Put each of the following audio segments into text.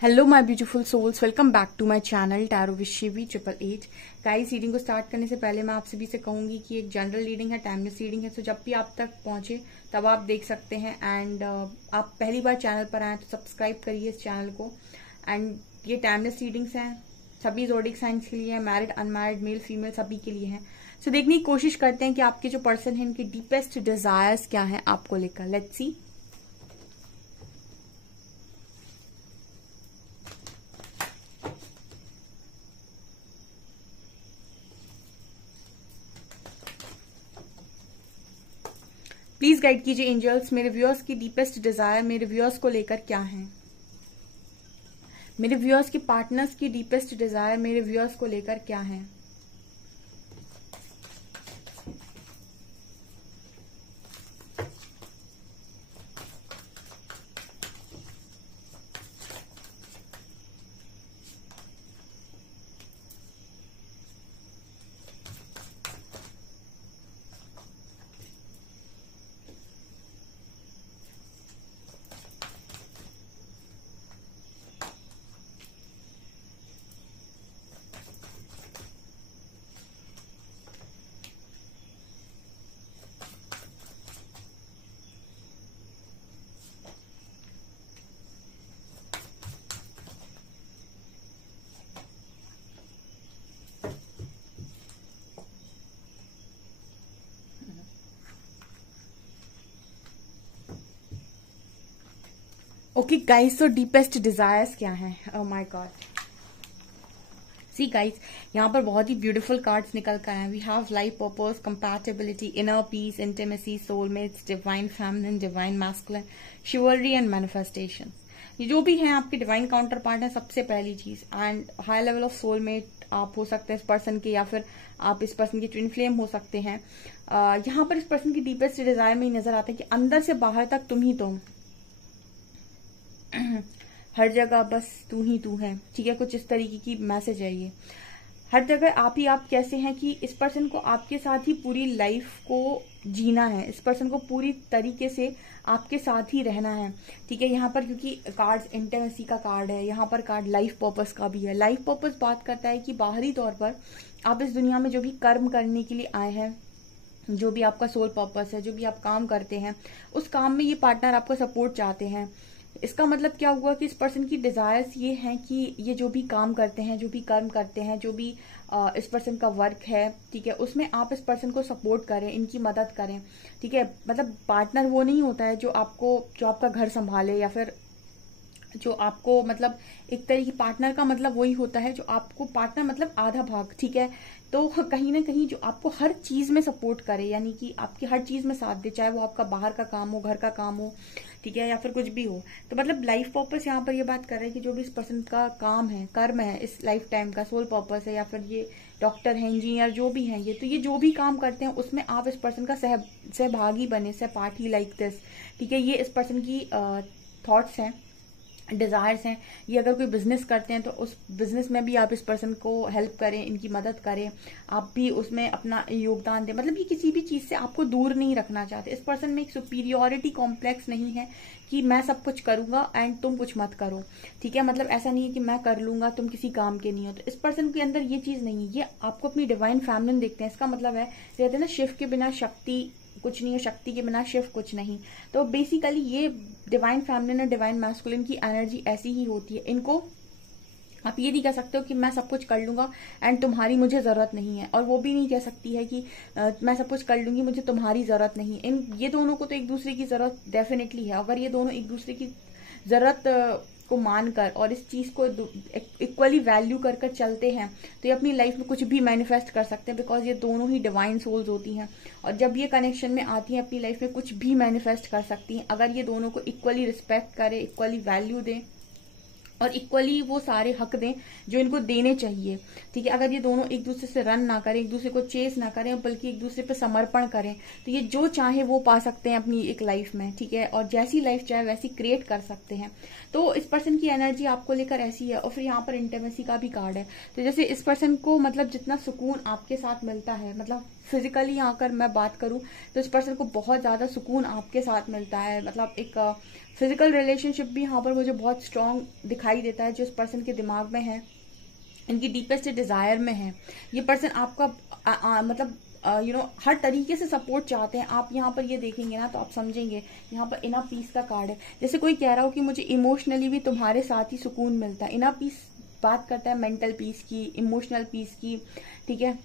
Hello my beautiful souls, welcome back to my channel tarot with Shivi 888। Guys, reading को start करने से पहले मैं आप सभी से कहूंगी कि एक जनरल रीडिंग है, टाइमलेस रीडिंग है। तो जब भी आप तक पहुंचे तब आप देख सकते हैं। एंड आप पहली बार चैनल पर आए तो सब्सक्राइब करिए इस चैनल को। एंड ये टाइमलेस रीडिंग्स हैं, सभी ज़ोडिक साइंस के लिए है, मैरिड अनमैरिड मेल फीमेल सभी के लिए हैं। सो देखने की कोशिश करते हैं कि आपके जो पर्सन है इनके डीपेस्ट डिजायर्स क्या है आपको लेकर। Let's see. प्लीज गाइड कीजिए एंजल्स, मेरे व्यूअर्स की डीपेस्ट डिजायर मेरे व्यूअर्स को लेकर क्या है। मेरे व्यूअर्स के पार्टनर्स की डीपेस्ट डिजायर मेरे व्यूअर्स को लेकर क्या है। ओके गाइस, तो डीपेस्ट डिजायर्स क्या है। Oh my God, see guys, यहाँ पर बहुत ही ब्यूटीफुल कार्ड्स निकल कर आए हैं। We have life purpose, compatibility, inner peace, intimacy, soulmates, divine feminine, divine masculine, chivalry and manifestation. ये जो भी है आपके डिवाइन काउंटर पार्ट है, सबसे पहली चीज। And high level of soulmate आप हो सकते हैं इस पर्सन के, या फिर आप इस पर्सन के ट्विन फ्लेम हो सकते हैं। यहाँ पर इस पर्सन की डीपेस्ट डिजायर में ही नजर आता है कि अंदर से बाहर तक तुम ही तुम, हर जगह बस तू ही तू है। ठीक है, कुछ इस तरीके की मैसेज है ये। हर जगह आप ही आप कैसे हैं कि इस पर्सन को आपके साथ ही पूरी लाइफ को जीना है, इस पर्सन को पूरी तरीके से आपके साथ ही रहना है। ठीक है, यहाँ पर क्योंकि कार्ड इंटीमेसी का कार्ड है, यहाँ पर कार्ड लाइफ पर्पस का भी है। लाइफ पर्पस बात करता है कि बाहरी तौर पर आप इस दुनिया में जो भी कर्म करने के लिए आए हैं, जो भी आपका सोल पर्पस है, जो भी आप काम करते हैं, उस काम में ये पार्टनर आपको सपोर्ट चाहते हैं। इसका मतलब क्या हुआ कि इस पर्सन की डिजायर्स ये हैं कि ये जो भी काम करते हैं, जो भी कर्म करते हैं, जो भी इस पर्सन का वर्क है, ठीक है, उसमें आप इस पर्सन को सपोर्ट करें, इनकी मदद करें। ठीक है, मतलब पार्टनर वो नहीं होता है जो आपका घर संभाले, या फिर जो आपको मतलब एक तरह की पार्टनर का मतलब वही होता है जो आपको पार्टनर मतलब आधा भाग। ठीक है, तो कहीं ना कहीं जो आपको हर चीज में सपोर्ट करे, यानी कि आपकी हर चीज में साथ दे, चाहे वो आपका बाहर का काम हो, घर का काम हो, ठीक है, या फिर कुछ भी हो। तो मतलब लाइफ पर्पस यहाँ पर ये बात कर रहा है कि जो भी इस पर्सन का काम है, कर्म है, इस लाइफ टाइम का सोल पर्पस है, या फिर ये डॉक्टर है, इंजीनियर जो भी है, ये तो ये जो भी काम करते हैं उसमें आप इस पर्सन का सहभागी बने, सहपाठी लाइक दिस। ठीक है, ये इस पर्सन की थॉट्स हैं, डिजायर्स हैं। ये अगर कोई बिजनेस करते हैं तो उस बिजनेस में भी आप इस पर्सन को हेल्प करें, इनकी मदद करें, आप भी उसमें अपना योगदान दें। मतलब ये किसी भी चीज से आपको दूर नहीं रखना चाहते। इस पर्सन में एक सुपीरियोरिटी कॉम्प्लेक्स नहीं है कि मैं सब कुछ करूंगा एंड तुम कुछ मत करो। ठीक है, मतलब ऐसा नहीं है कि मैं कर लूंगा तुम किसी काम के नहीं हो। तो इस पर्सन के अंदर ये चीज नहीं है। ये आपको अपनी डिवाइन फेमिनिन देखते हैं। इसका मतलब है, कहते हैं ना, शिव के बिना शक्ति कुछ नहीं है, शक्ति के बिना शिव कुछ नहीं। तो बेसिकली ये डिवाइन फेमिनिन और डिवाइन मैस्कुलिन की एनर्जी ऐसी ही होती है। इनको आप ये नहीं कह सकते हो कि मैं सब कुछ कर लूंगा एंड तुम्हारी मुझे जरूरत नहीं है, और वो भी नहीं कह सकती है कि मैं सब कुछ कर लूंगी, मुझे तुम्हारी जरूरत नहीं है। ये दोनों को तो एक दूसरे की जरूरत डेफिनेटली है। अगर ये दोनों एक दूसरे की जरूरत को मानकर और इस चीज को इक्वली वैल्यू कर कर चलते हैं तो ये अपनी लाइफ में कुछ भी मैनिफेस्ट कर सकते हैं, बिकॉज ये दोनों ही डिवाइन सोल्स होती हैं। और जब ये कनेक्शन में आती हैं अपनी लाइफ में कुछ भी मैनिफेस्ट कर सकती हैं, अगर ये दोनों को इक्वली रिस्पेक्ट करें, इक्वली वैल्यू दें और इक्वली वो सारे हक दें जो इनको देने चाहिए। ठीक है, अगर ये दोनों एक दूसरे से रन ना करें, एक दूसरे को चेस ना करें, बल्कि एक दूसरे पे समर्पण करें, तो ये जो चाहे वो पा सकते हैं अपनी एक लाइफ में। ठीक है, और जैसी लाइफ चाहे वैसी क्रिएट कर सकते हैं। तो इस पर्सन की एनर्जी आपको लेकर ऐसी है। और फिर यहाँ पर इंटीमेसी का भी कार्ड है। तो जैसे इस पर्सन को मतलब जितना सुकून आपके साथ मिलता है, मतलब फिजिकली यहाँ कर मैं बात करूं तो इस पर्सन को बहुत ज्यादा सुकून आपके साथ मिलता है। मतलब एक फिजिकल रिलेशनशिप भी यहाँ पर मुझे बहुत स्ट्रांग दिखाई देता है, जो इस पर्सन के दिमाग में है, इनकी डीपेस्ट डिजायर में है। ये पर्सन आपका मतलब हर तरीके से सपोर्ट चाहते हैं। आप यहाँ पर ये देखेंगे ना तो आप समझेंगे, यहाँ पर इनर पीस का कार्ड है। जैसे कोई कह रहा हो कि मुझे इमोशनली भी तुम्हारे साथ ही सुकून मिलता है। इनर पीस बात करता है मेंटल पीस की, इमोशनल पीस की, ठीक है।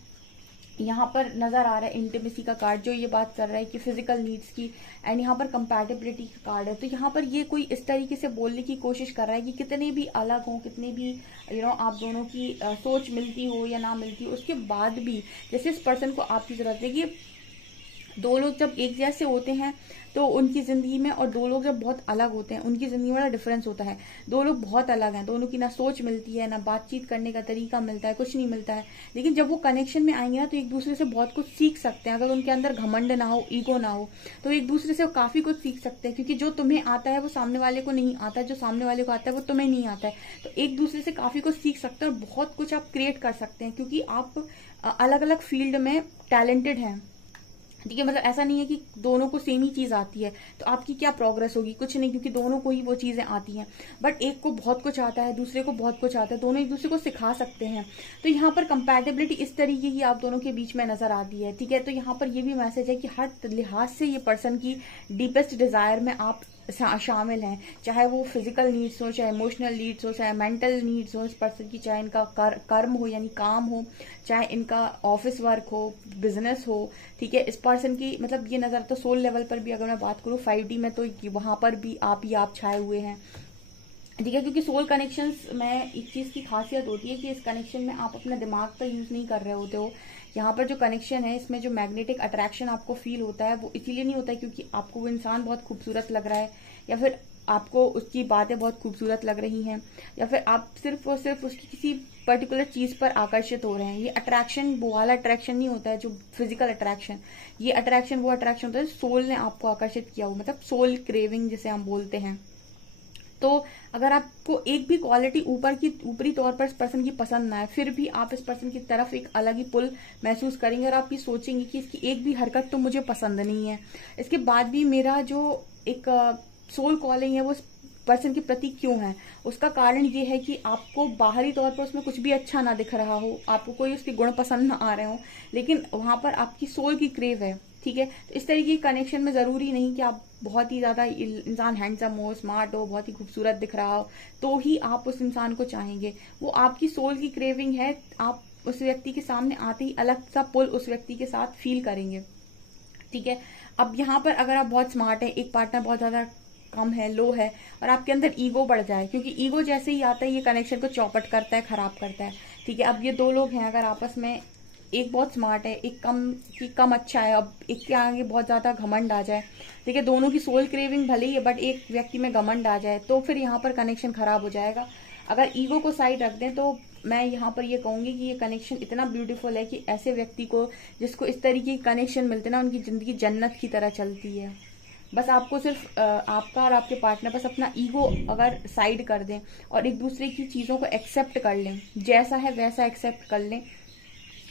यहाँ पर नजर आ रहा है इंटीमेसी का कार्ड, जो ये बात कर रहा है कि फिजिकल नीड्स की, एंड यहाँ पर कंपैटिबिलिटी का कार्ड है। तो यहाँ पर ये कोई इस तरीके से बोलने की कोशिश कर रहा है कि कितने भी अलग हो, कितने भी आप दोनों की सोच मिलती हो या ना मिलती हो, उसके बाद भी जैसे इस पर्सन को आपकी जरूरत है कि दो लोग जब एक जैसे होते हैं तो उनकी जिंदगी में, और दो लोग जब बहुत अलग होते हैं उनकी जिंदगी में बड़ा डिफरेंस होता है। दो लोग बहुत अलग हैं, दोनों की ना सोच मिलती है, ना बातचीत करने का तरीका मिलता है, कुछ नहीं मिलता है। लेकिन जब वो कनेक्शन में आएंगे ना तो एक दूसरे से बहुत कुछ सीख सकते हैं। अगर उनके अंदर घमंड ना हो, ईगो ना हो, तो एक दूसरे से काफी कुछ सीख सकते हैं। क्योंकि जो तुम्हें आता है वो सामने वाले को नहीं आता, जो सामने वाले को आता है वो तुम्हें नहीं आता है। तो एक दूसरे से काफी कुछ सीख सकते हैं और बहुत कुछ आप क्रिएट कर सकते हैं, क्योंकि आप अलग अलग फील्ड में टैलेंटेड हैं, ठीक है। मतलब ऐसा नहीं है कि दोनों को सेम ही चीज आती है तो आपकी क्या प्रोग्रेस होगी, कुछ नहीं, क्योंकि दोनों को ही वो चीजें आती हैं। बट एक को बहुत कुछ आता है, दूसरे को बहुत कुछ आता है, दोनों एक दूसरे को सिखा सकते हैं। तो यहाँ पर कंपैटिबिलिटी इस तरीके की आप दोनों के बीच में नजर आती है, ठीक है। तो यहाँ पर ये भी मैसेज है कि हर लिहाज से ये पर्सन की डीपेस्ट डिजायर में आप शामिल हैं, चाहे वो फिजिकल नीड्स हो, चाहे इमोशनल नीड्स हो, चाहे मेंटल नीड्स हो इस पर्सन की, चाहे इनका कर्म हो यानी काम हो, चाहे इनका ऑफिस वर्क हो, बिजनेस हो, ठीक है। इस पर्सन की मतलब ये नजर तो सोल लेवल पर भी अगर मैं बात करूं 5D में, तो वहां पर भी आप ही आप छाए हुए हैं, ठीक है। क्योंकि सोल कनेक्शंस में एक चीज की खासियत होती है कि इस कनेक्शन में आप अपना दिमाग का यूज नहीं कर रहे होते हो। यहाँ पर जो कनेक्शन है इसमें जो मैग्नेटिक अट्रैक्शन आपको फील होता है वो इसीलिए नहीं होता है क्योंकि आपको वो इंसान बहुत खूबसूरत लग रहा है, या फिर आपको उसकी बातें बहुत खूबसूरत लग रही हैं, या फिर आप सिर्फ और सिर्फ उसकी किसी पर्टिकुलर चीज पर आकर्षित हो रहे हैं। ये अट्रैक्शन वो वाला अट्रैक्शन नहीं होता है जो फिजिकल अट्रैक्शन। ये अट्रैक्शन वो अट्रैक्शन होता है सोल ने आपको आकर्षित किया हो, मतलब सोल क्रेविंग जिसे हम बोलते हैं। तो अगर आपको एक भी क्वालिटी ऊपरी तौर पर इस पर्सन की पसंद ना है, फिर भी आप इस पर्सन की तरफ एक अलग ही पुल महसूस करेंगे और आप ये सोचेंगे कि इसकी एक भी हरकत तो मुझे पसंद नहीं है, इसके बाद भी मेरा जो एक सोल कॉलिंग है वो इस पर्सन के प्रति क्यों है। उसका कारण ये है कि आपको बाहरी तौर पर उसमें कुछ भी अच्छा ना दिख रहा हो, आपको कोई उसके गुण पसंद ना आ रहे हो, लेकिन वहां पर आपकी सोल की क्रेव है, ठीक है। तो इस तरीके के कनेक्शन में जरूरी नहीं कि आप बहुत ही ज्यादा इंसान हैंडसम हो, स्मार्ट हो, बहुत ही खूबसूरत दिख रहा हो तो ही आप उस इंसान को चाहेंगे। वो आपकी सोल की क्रेविंग है, आप उस व्यक्ति के सामने आते ही अलग सा पुल उस व्यक्ति के साथ फील करेंगे, ठीक है। अब यहाँ पर अगर आप बहुत स्मार्ट है, एक पार्टनर बहुत ज्यादा कम है, लो है, और आपके अंदर ईगो बढ़ जाए, क्योंकि ईगो जैसे ही आता है ये कनेक्शन को चौपट करता है, खराब करता है, ठीक है। अब ये दो लोग हैं, अगर आपस में एक बहुत स्मार्ट है, एक कम अच्छा है, अब एक के आगे बहुत ज्यादा घमंड आ जाए, ठीक है, दोनों की सोल क्रेविंग भले ही है बट एक व्यक्ति में घमंड आ जाए तो फिर यहाँ पर कनेक्शन खराब हो जाएगा। अगर ईगो को साइड रख दें तो मैं यहाँ पर ये कहूंगी कि ये कनेक्शन इतना ब्यूटीफुल है कि ऐसे व्यक्ति को जिसको इस तरीके के कनेक्शन मिलते ना, उनकी जिंदगी जन्नत की तरह चलती है। बस आपको सिर्फ आपका और आपके पार्टनर बस अपना ईगो अगर साइड कर दें और एक दूसरे की चीजों को एक्सेप्ट कर लें, जैसा है वैसा एक्सेप्ट कर लें,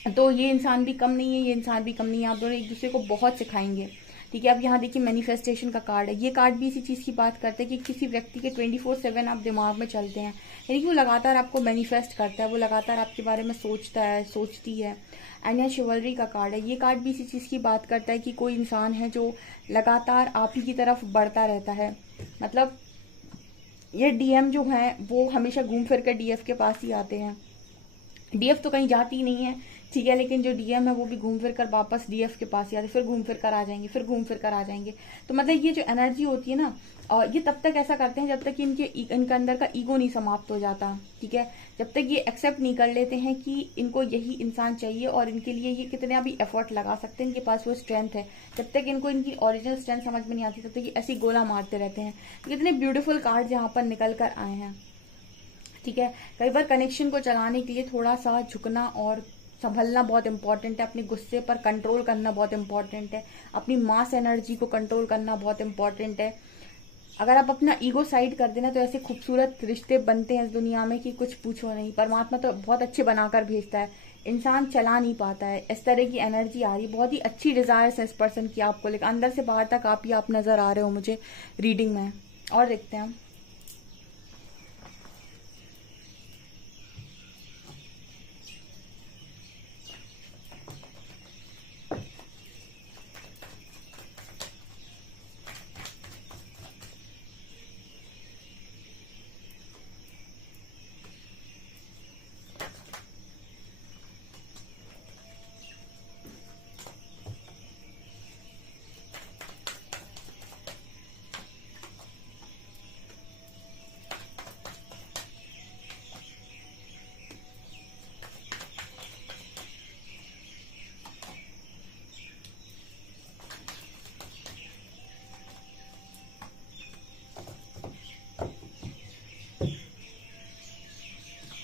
तो ये इंसान भी कम नहीं है, ये इंसान भी कम नहीं है, आप दोनों एक दूसरे को बहुत सिखाएंगे, ठीक है। अब यहाँ देखिए मैनिफेस्टेशन का कार्ड है, ये कार्ड भी इसी चीज की बात करते हैं कि किसी व्यक्ति के 24/7 आप दिमाग में चलते हैं, यानी कि वो लगातार आपको मैनिफेस्ट करता है, वो लगातार आपके बारे में सोचता है, सोचती है। एंड यहाँ शिवलरी का कार्ड है, ये कार्ड भी इसी चीज की बात करता है कि कोई इंसान है जो लगातार आप ही की तरफ बढ़ता रहता है। मतलब ये डीएम जो है वो हमेशा घूम फिर कर डीएफ के पास ही आते हैं, डीएफ तो कहीं जाती नहीं है, ठीक है, लेकिन जो डीएम है वो भी घूम फिर कर वापस डीएफ के पास ही आते, फिर घूम फिर कर आ जाएंगे, फिर घूम फिर कर आ जाएंगे। तो मतलब ये जो एनर्जी होती है ना, और ये तब तक ऐसा करते हैं जब तक कि इनके अंदर का ईगो नहीं समाप्त हो जाता, ठीक है, जब तक ये एक्सेप्ट नहीं कर लेते हैं कि इनको यही इंसान चाहिए और इनके लिए ये कितने भी एफर्ट लगा सकते हैं, इनके पास वो स्ट्रेंथ है, जब तक इनको इनकी ओरिजिनल स्ट्रेंथ समझ में नहीं आती तब तक ये ऐसी गोला मारते रहते हैं। तो कितने ब्यूटीफुल कार्ड यहाँ पर निकल कर आए हैं, ठीक है। कई बार कनेक्शन को चलाने के लिए थोड़ा सा झुकना और संभलना बहुत इंपॉर्टेंट है, अपने गुस्से पर कंट्रोल करना बहुत इंपॉर्टेंट है, अपनी मास एनर्जी को कंट्रोल करना बहुत इंपॉर्टेंट है। अगर आप अपना ईगो साइड कर देना तो ऐसे खूबसूरत रिश्ते बनते हैं इस दुनिया में कि कुछ पूछो नहीं। परमात्मा तो बहुत अच्छे बनाकर भेजता है, इंसान चला नहीं पाता है। इस तरह की एनर्जी आ रही, बहुत ही अच्छी डिजायर्स है इस पर्सन की आपको लेकर, अंदर से बाहर तक आप ही आप नजर आ रहे हो मुझे रीडिंग में। और देखते हैं।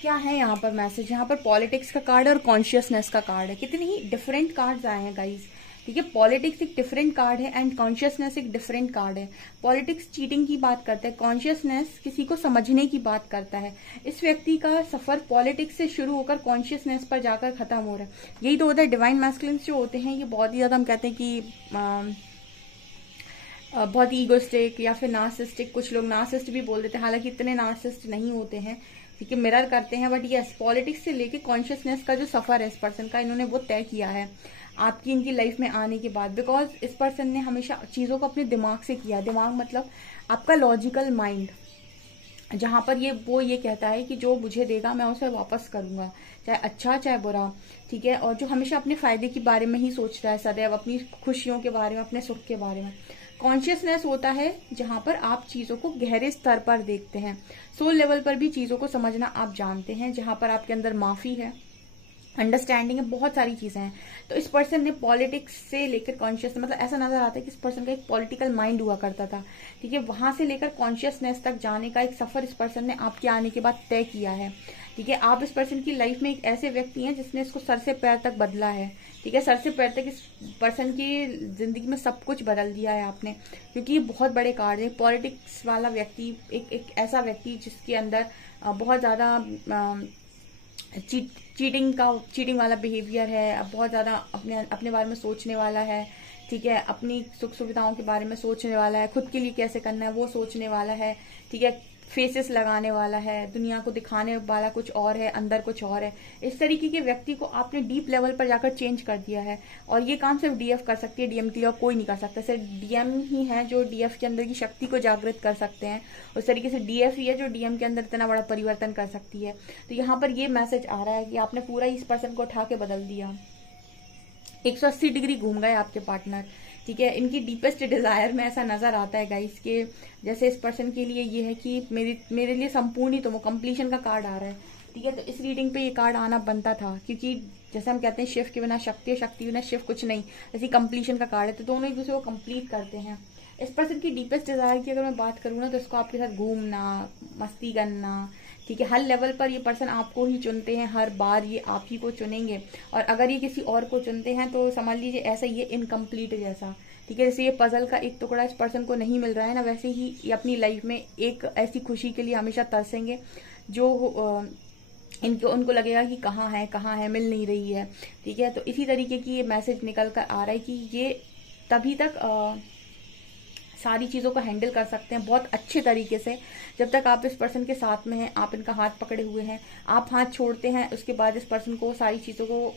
क्या है यहाँ पर मैसेज? यहाँ पर पॉलिटिक्स का कार्ड और कॉन्शियसनेस का कार्ड है। कितने ही डिफरेंट कार्ड्स आए हैं गाइस, ठीक है। पॉलिटिक्स एक डिफरेंट कार्ड है एंड कॉन्शियसनेस एक डिफरेंट कार्ड है। पॉलिटिक्स चीटिंग की बात करता है, कॉन्शियसनेस किसी को समझने की बात करता है। इस व्यक्ति का सफर पॉलिटिक्स से शुरू होकर कॉन्शियसनेस पर जाकर खत्म हो रहा है। यही तो होता है। डिवाइन मैस्कुलिन्स जो होते हैं ये बहुत ही ज्यादा, हम कहते हैं कि बहुत ही ईगोस्टिक या फिर नार्सिस्टिक, कुछ लोग नार्सिस्ट भी बोल देते हैं, हालांकि इतने नार्सिस्ट नहीं होते हैं, ठीक है, मिरर करते हैं। बट यस, पॉलिटिक्स से लेके कॉन्शियसनेस का जो सफर है इस पर्सन का, इन्होंने वो तय किया है आपकी इनकी लाइफ में आने के बाद। बिकॉज इस पर्सन ने हमेशा चीजों को अपने दिमाग से किया। दिमाग मतलब आपका लॉजिकल माइंड, जहां पर ये कहता है कि जो मुझे देगा मैं उसे वापस करूंगा, चाहे अच्छा चाहे बुरा, ठीक है। और जो हमेशा अपने फायदे के बारे में ही सोचता है सदैव, अपनी खुशियों के बारे में, अपने सुख के बारे में। कॉन्शियसनेस होता है जहां पर आप चीजों को गहरे स्तर पर देखते हैं, सोल लेवल पर भी चीजों को समझना आप जानते हैं, जहां पर आपके अंदर माफी है, अंडरस्टैंडिंग है, बहुत सारी चीजें हैं। तो इस पर्सन ने पॉलिटिक्स से लेकर कॉन्शियस, मतलब ऐसा नजर आता है कि इस पर्सन का एक पॉलिटिकल माइंड हुआ करता था, ठीक है। वहां से लेकर कॉन्शियसनेस तक जाने का एक सफर इस पर्सन ने आपके आने के बाद तय किया है, ठीक है। आप इस पर्सन की लाइफ में एक ऐसे व्यक्ति हैं जिसने इसको सर से पैर तक बदला है, ठीक है। सर से पैर तक इस पर्सन की जिंदगी में सब कुछ बदल दिया है आपने, क्योंकि ये बहुत बड़े कार्ड है। पॉलिटिक्स वाला व्यक्ति एक ऐसा व्यक्ति जिसके अंदर बहुत ज्यादा चीटिंग वाला बिहेवियर है, बहुत ज्यादा अपने बारे में सोचने वाला है, ठीक है। अपनी सुख सुविधाओं के बारे में सोचने वाला है, खुद के लिए कैसे करना है वो सोचने वाला है, ठीक है। फेसेस लगाने वाला है, दुनिया को दिखाने वाला कुछ और है, अंदर कुछ और है। इस तरीके के व्यक्ति को आपने डीप लेवल पर जाकर चेंज कर दिया है। और ये काम सिर्फ डीएफ कर सकती है, डीएम के लिए और कोई नहीं कर सकता। सिर्फ डीएम ही है जो डीएफ के अंदर की शक्ति को जागृत कर सकते हैं। उस तरीके से डीएफ ही है जो डीएम के अंदर इतना बड़ा परिवर्तन कर सकती है। तो यहाँ पर ये मैसेज आ रहा है कि आपने पूरा इस पर्सन को उठा के बदल दिया। 180 डिग्री घूम गए आपके पार्टनर, ठीक है। इनकी डीपेस्ट डिजायर में ऐसा नजर आता है गाइस के जैसे इस पर्सन के लिए ये है कि मेरे लिए संपूर्ण ही तो वो कंप्लीशन का कार्ड आ रहा है, ठीक है। तो इस रीडिंग पे ये कार्ड आना बनता था, क्योंकि जैसे हम कहते हैं शिव के बिना शक्ति और शक्ति के बिना शिव कुछ नहीं, ऐसी कंप्लीशन का कार्ड है। तो दोनों एक दूसरे को कंप्लीट करते हैं। इस पर्सन की डीपेस्ट डिजायर की अगर मैं बात करूँ ना, तो इसको आपके साथ घूमना, मस्ती करना, ठीक है। हर लेवल पर ये पर्सन आपको ही चुनते हैं, हर बार ये आप ही को चुनेंगे। और अगर ये किसी और को चुनते हैं तो समझ लीजिए ऐसा ये इनकम्प्लीट जैसा, ठीक है। जैसे ये पजल का एक टुकड़ा इस पर्सन को नहीं मिल रहा है ना, वैसे ही ये अपनी लाइफ में एक ऐसी खुशी के लिए हमेशा तरसेंगे जो उनको लगेगा कि कहाँ है, मिल नहीं रही है, ठीक है। तो इसी तरीके की ये मैसेज निकल कर आ रहा है कि ये तभी तक सारी चीजों को हैंडल कर सकते हैं बहुत अच्छे तरीके से जब तक आप इस पर्सन के साथ में हैं, आप इनका हाथ पकड़े हुए हैं। आप हाथ छोड़ते हैं उसके बाद इस पर्सन को सारी चीजों को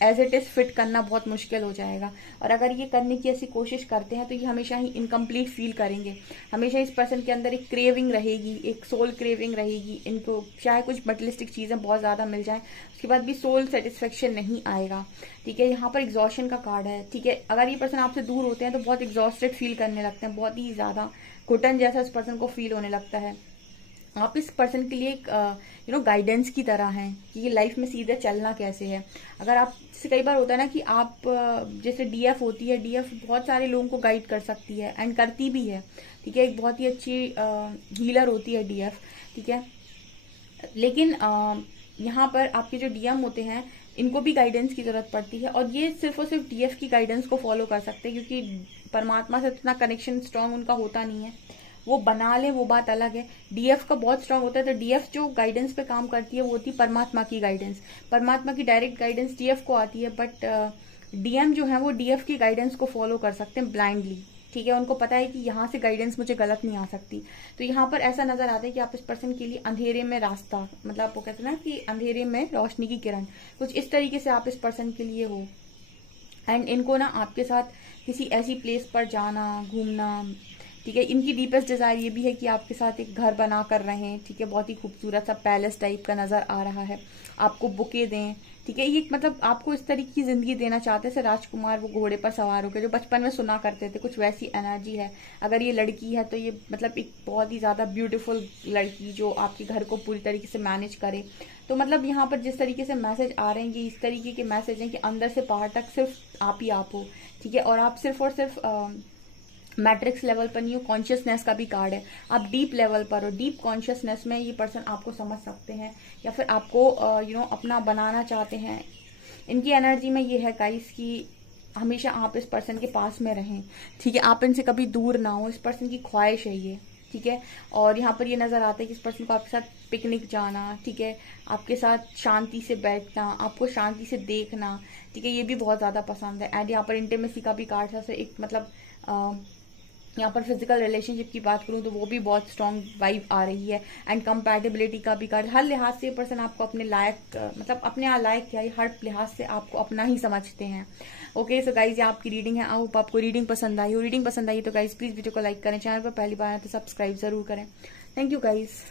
एज इट इज फिट करना बहुत मुश्किल हो जाएगा। और अगर ये करने की ऐसी कोशिश करते हैं तो ये हमेशा ही इनकम्प्लीट फील करेंगे। हमेशा इस पर्सन के अंदर एक क्रेविंग रहेगी, एक सोल क्रेविंग रहेगी। इनको चाहे कुछ मटेरियलिस्टिक चीजें बहुत ज्यादा मिल जाए, उसके बाद भी सोल सेटिस्फेक्शन नहीं आएगा, ठीक है। यहाँ पर एग्जॉशन का कार्ड है, ठीक है। अगर ये पर्सन आपसे दूर होते हैं तो बहुत एग्जॉस्टेड फील करने लगते हैं, बहुत ही ज्यादा घुटन जैसा इस पर्सन को फील होने लगता है। आप इस पर्सन के लिए एक गाइडेंस की तरह हैं कि ये लाइफ में सीधे चलना कैसे है। अगर आप से कई बार होता है ना कि आप जैसे डीएफ होती है, डीएफ बहुत सारे लोगों को गाइड कर सकती है एंड करती भी है, ठीक है। एक बहुत ही अच्छी हीलर होती है डीएफ, ठीक है। लेकिन यहाँ पर आपके जो डीएम होते हैं इनको भी गाइडेंस की जरूरत पड़ती है, और ये सिर्फ और सिर्फ डीएफ की गाइडेंस को फॉलो कर सकते हैं, क्योंकि परमात्मा से इतना कनेक्शन स्ट्रांग उनका होता नहीं है। वो बना ले वो बात अलग है, डीएफ का बहुत स्ट्रांग होता है। तो डीएफ जो गाइडेंस पे काम करती है वो होती है परमात्मा की गाइडेंस। परमात्मा की डायरेक्ट गाइडेंस डीएफ को आती है, बट डीएम जो है वो डीएफ की गाइडेंस को फॉलो कर सकते हैं ब्लाइंडली, ठीक है, उनको पता है कि यहाँ से गाइडेंस मुझे गलत नहीं आ सकती। तो यहाँ पर ऐसा नजर आता है कि आप इस पर्सन के लिए अंधेरे में रास्ता, मतलब आपको कहते हैं ना कि अंधेरे में रोशनी की किरण, कुछ इस तरीके से आप इस पर्सन के लिए हो। एंड इनको ना आपके साथ किसी ऐसी प्लेस पर जाना, घूमना, ठीक है, इनकी डीपेस्ट डिजायर ये भी है कि आपके साथ एक घर बना कर रहें, ठीक है, बहुत ही खूबसूरत सा पैलेस टाइप का नजर आ रहा है, आपको बुके दें, ठीक है, ये मतलब आपको इस तरीके की जिंदगी देना चाहते हैं। जैसे राजकुमार वो घोड़े पर सवार होकर जो बचपन में सुना करते थे, कुछ वैसी एनर्जी है। अगर ये लड़की है तो ये मतलब एक बहुत ही ज्यादा ब्यूटीफुल लड़की जो आपके घर को पूरी तरीके से मैनेज करे। तो मतलब यहाँ पर जिस तरीके से मैसेज आ रहे हैं ये इस तरीके के मैसेज हैं कि अंदर से बाहर तक सिर्फ आप ही आप हो, ठीक है, और आप सिर्फ और सिर्फ मैट्रिक्स लेवल पर नहीं हो, कॉन्शियसनेस का भी कार्ड है, आप डीप लेवल पर हो, डीप कॉन्शियसनेस में ये पर्सन आपको समझ सकते हैं या फिर आपको अपना बनाना चाहते हैं। इनकी एनर्जी में ये है गाइस कि हमेशा आप इस पर्सन के पास में रहें, ठीक है, आप इनसे कभी दूर ना हो, इस पर्सन की ख्वाहिश है ये, ठीक है। और यहाँ पर ये नजर आता है कि इस पर्सन को आपके साथ पिकनिक जाना, ठीक है, आपके साथ शांति से बैठना, आपको शांति से देखना, ठीक है, ये भी बहुत ज्यादा पसंद है। एंड यहाँ पर इंटीमेसी का भी कार्ड है, एक मतलब यहाँ पर फिजिकल रिलेशनशिप की बात करूँ तो वो भी बहुत स्ट्रॉन्ग वाइब आ रही है। एंड कंपैटिबिलिटी का भी कार्ड, हर लिहाज से पर्सन आपको अपने लायक, मतलब अपने लायक क्या है, हर लिहाज से आपको अपना ही समझते हैं। ओके, सो गाइज ये आपकी रीडिंग है। आई होप आपको रीडिंग पसंद आई हो। रीडिंग पसंद आई तो गाइज प्लीज वीडियो को लाइक करें, चैनल पर पहली बार है तो सब्सक्राइब जरूर करें। Thank you guys.